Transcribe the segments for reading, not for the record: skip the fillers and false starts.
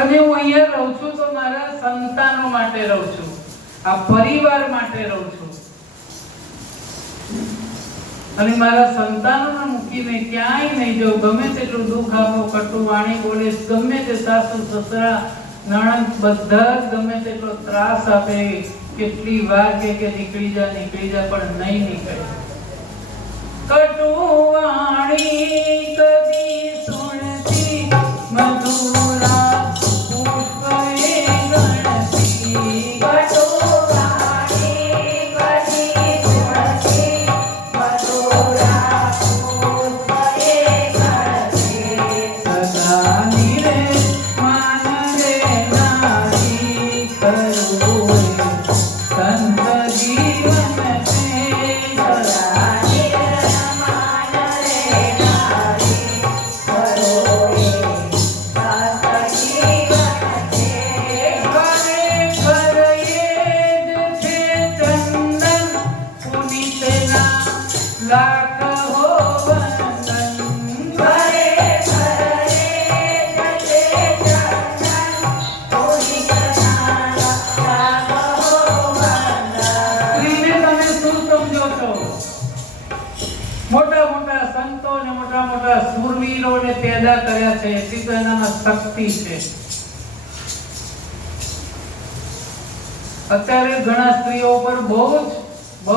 અને હું અહીંયા રહું છું તો મારા સંતાનો માટે રહું છું, આ પરિવાર માટે રહું છું. અને મારા સંતાનોને મૂકીને ક્યાંય નહીં જાઉં. ગમે તેટલું દુઃખ આપો, કટુ વાણી બોલે, ગમે તે સાસુ સસરા નણંદ બધા જ ગમે તેટલો ત્રાસ આપે, કેટલી વાર કે નીકળી જા, પણ નહીં નીકળે. કટુ વાણી કદી સુણતી મધુરા પુષ્પે ગણતી. કટુ વાણી કદી સુણતી મધુરા પુષ્પે ગણતી. સદા નિરે માન રે નારી કરુએ સંત જીવન તે. સદા પેદા કર્યા છે, એટલી તો એનામાં શક્તિ છે. અત્યારે ઘણા સ્ત્રીઓ પર બહુ જ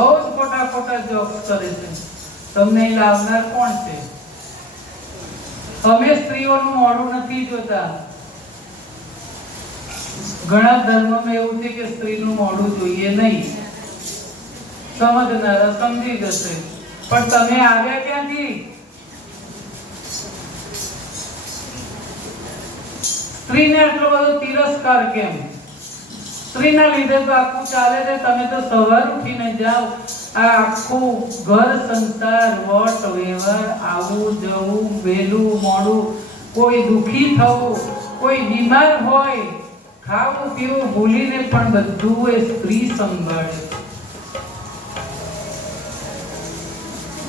ખોટા જોક્સ કરે છે. તમને એ લાવનાર કોણ છે? અમે સ્ત્રીઓનું મોઢું નથી જોતા. ઘણા ધર્મમાં એવું છે કે સ્ત્રીનું મોઢું જોઈએ નહીં. સમજનારા સમજી જશે. પણ તમે આવ્યા ક્યાંથી? સ્ત્રીને આટલો બધો તિરસ્કાર કેમ? સ્ત્રીના લીધે તો આખું ચાલે છે. તમે તો સવાર ઉઠીને જાઓ, આ આખું ઘર સંસાર વટ વ્યવહાર, આવું જવું, વહેલું મોડું, કોઈ દુખી થવું, કોઈ બીમાર હોય, ખાવું પીવું ભૂલીને પણ બધું એ સ્ત્રી સંભાળે.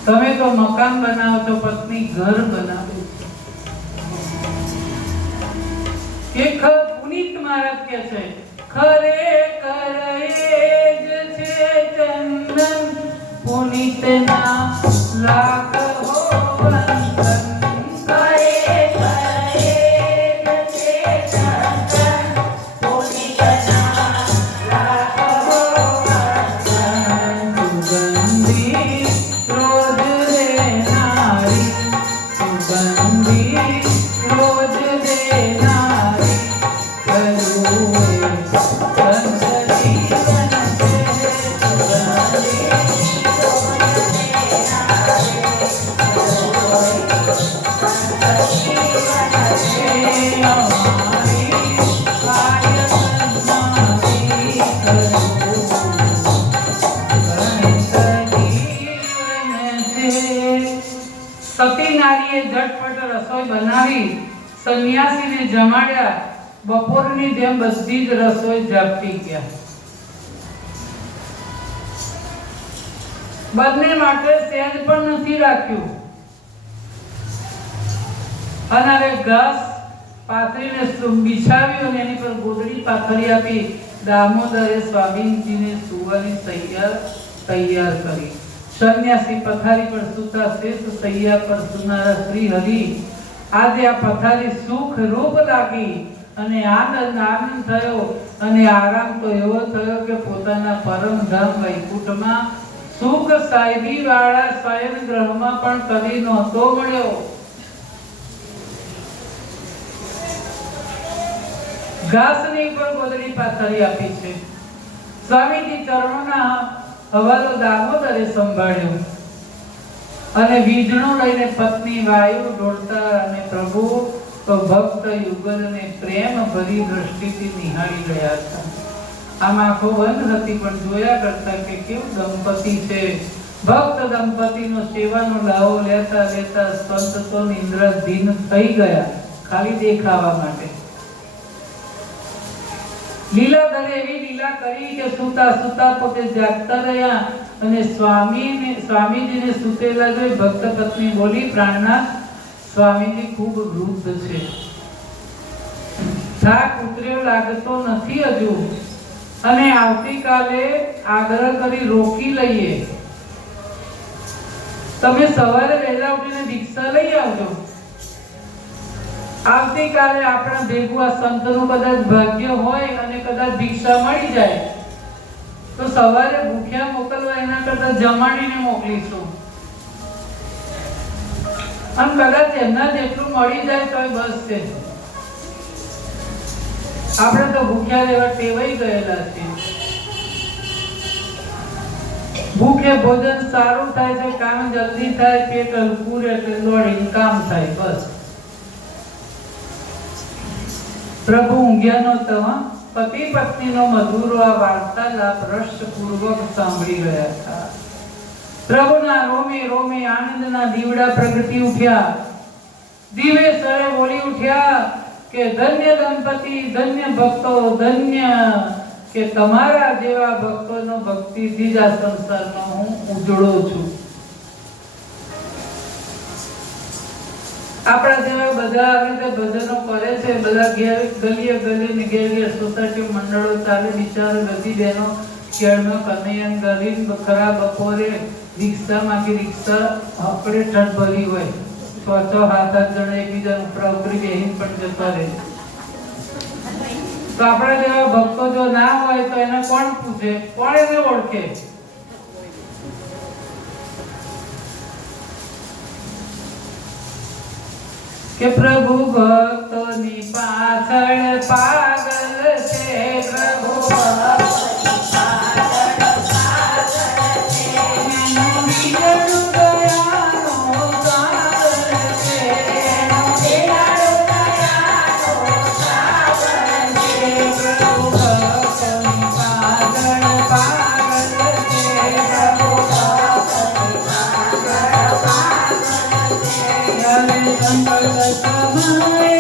તમે તો મકાન બનાવો છો, પત્ની ઘર બનાવે છે. એક પુનિત મહારાજ કહે છે, ખરેખર એ જ છે ચંદન પુનિતના લાખ હો બંધન. ખરેખર એ જ છે ચંદન પુનિતના લાખ હો બંધન. સુગંધી રોજ દેનારી, સુગંધી રોજ દેનારી સતી નારીએ ઝટપટ રસોઈ બનાવી, સંન્યાસીને જમાડ્યા. બપોરની જેમ બધી જ રસોઈ ઝાપટી ગયા. બંને માટે સહેજ પણ નથી રાખ્યું. અને હવે ઘાસ પાથરીને બિછાવ્યું અને એની પર ગોદડી પાથરી આપી. દામોદરે સ્વામીજીને સુવાની તૈયાર કરી. સંન્યાસી પથારી પર સૂતા, શેષ શૈયા પર સુનારા શ્રી હરિ. આજે આ પથારી સુખ રૂપ લાગી અને આનંદ થયો. અને આરામ તો એવો થયો કે પોતાના પરમધામ વૈકુંઠમાં સુખ સાહેબી વાળા શયન ગ્રહમાં પણ કદી નહોતો મળ્યો. ઘાસની ઉપર ગોદડી પાથરી આપી છે. સ્વામીજી ચરણોના હવાલો દામોદરે સંભાળ્યો અને વીજળો લઈને પત્ની વાયુ દોડતા અને પ્રભુ તો ભક્ત યુગલને પ્રેમ ભરી દ્રષ્ટિથી નિહાળી રહ્યા હતા. આમ આંખો બંધ હતી પણ જોયા કરતા કે કેવું દંપતી છે. ભક્ત દંપતીનો સેવાનો લાવો લેતા લેતા સંત તો નિંદ્રાધીન થઈ ગયા, ખાલી દેખાવા માટે. લીલાધરે એવી લીલા કરી કે સુતા સુતા પોતે જાગતા રહ્યા. અને સ્વામીજીને સુતેલા જોઈ ભક્ત પત્ની બોલી, પ્રાણનાથ, સ્વામીજી ખૂબ વૃદ્ધ છે. થાક ઉતર્યો લાગતો નથી હજુ, અને આવતીકાલે આગ્રહ કરી રોકી લઈએ. તમે સવારે વહેલા ઉઠીને દીક્ષા લઈ આવજો. આવતીકાલે આપણા ભેગું આ સંતનું કદાચ ભાગ્ય હોય અને કદાચ દીક્ષા મળી જાય તો સવારે ભૂખ્યા મોકલવા એના કરતા જમાડીને મોકલીશું. અને કદાચ એમના જેટલું મળી જાય તો બસ છે. આપણે તો ભૂખ્યા રહેવા ટેવાઈ ગયેલા છીએ. ભૂખે ભોજન સારું થાય છે, કામ જલ્દી થાય, પેટ હલકું રહે એટલે દોડીને કામ થાય. બસ પ્રભુ ઊંઘ્યા નહોતા. પતિ પત્નીનો મધુરો આ વાર્તાલાપ રસપૂર્વક સાંભળી રહ્યા હતા. પ્રભુના રોમે રોમે આનંદના દીવડા પ્રગટી ઉઠ્યા. દિવેસરે બોલી ઉઠ્યા કે ધન્ય દંપતિ, ધન્ય ભક્તો, ધન્ય કે તમારા જેવા ભક્તોનો ભક્તિથી જ આ સંસારનો હું ઉજળો છું. આપણા જેવા બધા આવી રીતે ભજનો કરે છે, બધા ગલીએ ગલીએ ઘેર સોસાયટી મંડળો ચાલે. બિચારો ગતિ બહેનો કેળમાં કનૈયન ગરીબ ખરા બપોરે રિક્ષા માંથી રિક્ષા હકડે ઠઠ ભરી હોય, 6-6, 7-8 જણા એકબીજા ઉપરા ઉપરી બેહીને પણ જતા રહે. તો આપણા જેવા ભક્તો જો ના હોય તો એને કોણ પૂછે, કોણ એને ઓળખે? કે પ્રભુ ભક્તોની પાછળ પાગલ છે, પ્રભુ ભક્તોની પાછળ પાગલ છે, એનું બીજડું દયાનો સાગર છે, એનું બીજડું દયાનો સાગર છે. પ્રભુ ભક્તોની પાછળ પાગલ છે, પ્રભુ ભક્તોની પાછળ પાગલ છે. સંકલ્પ સમય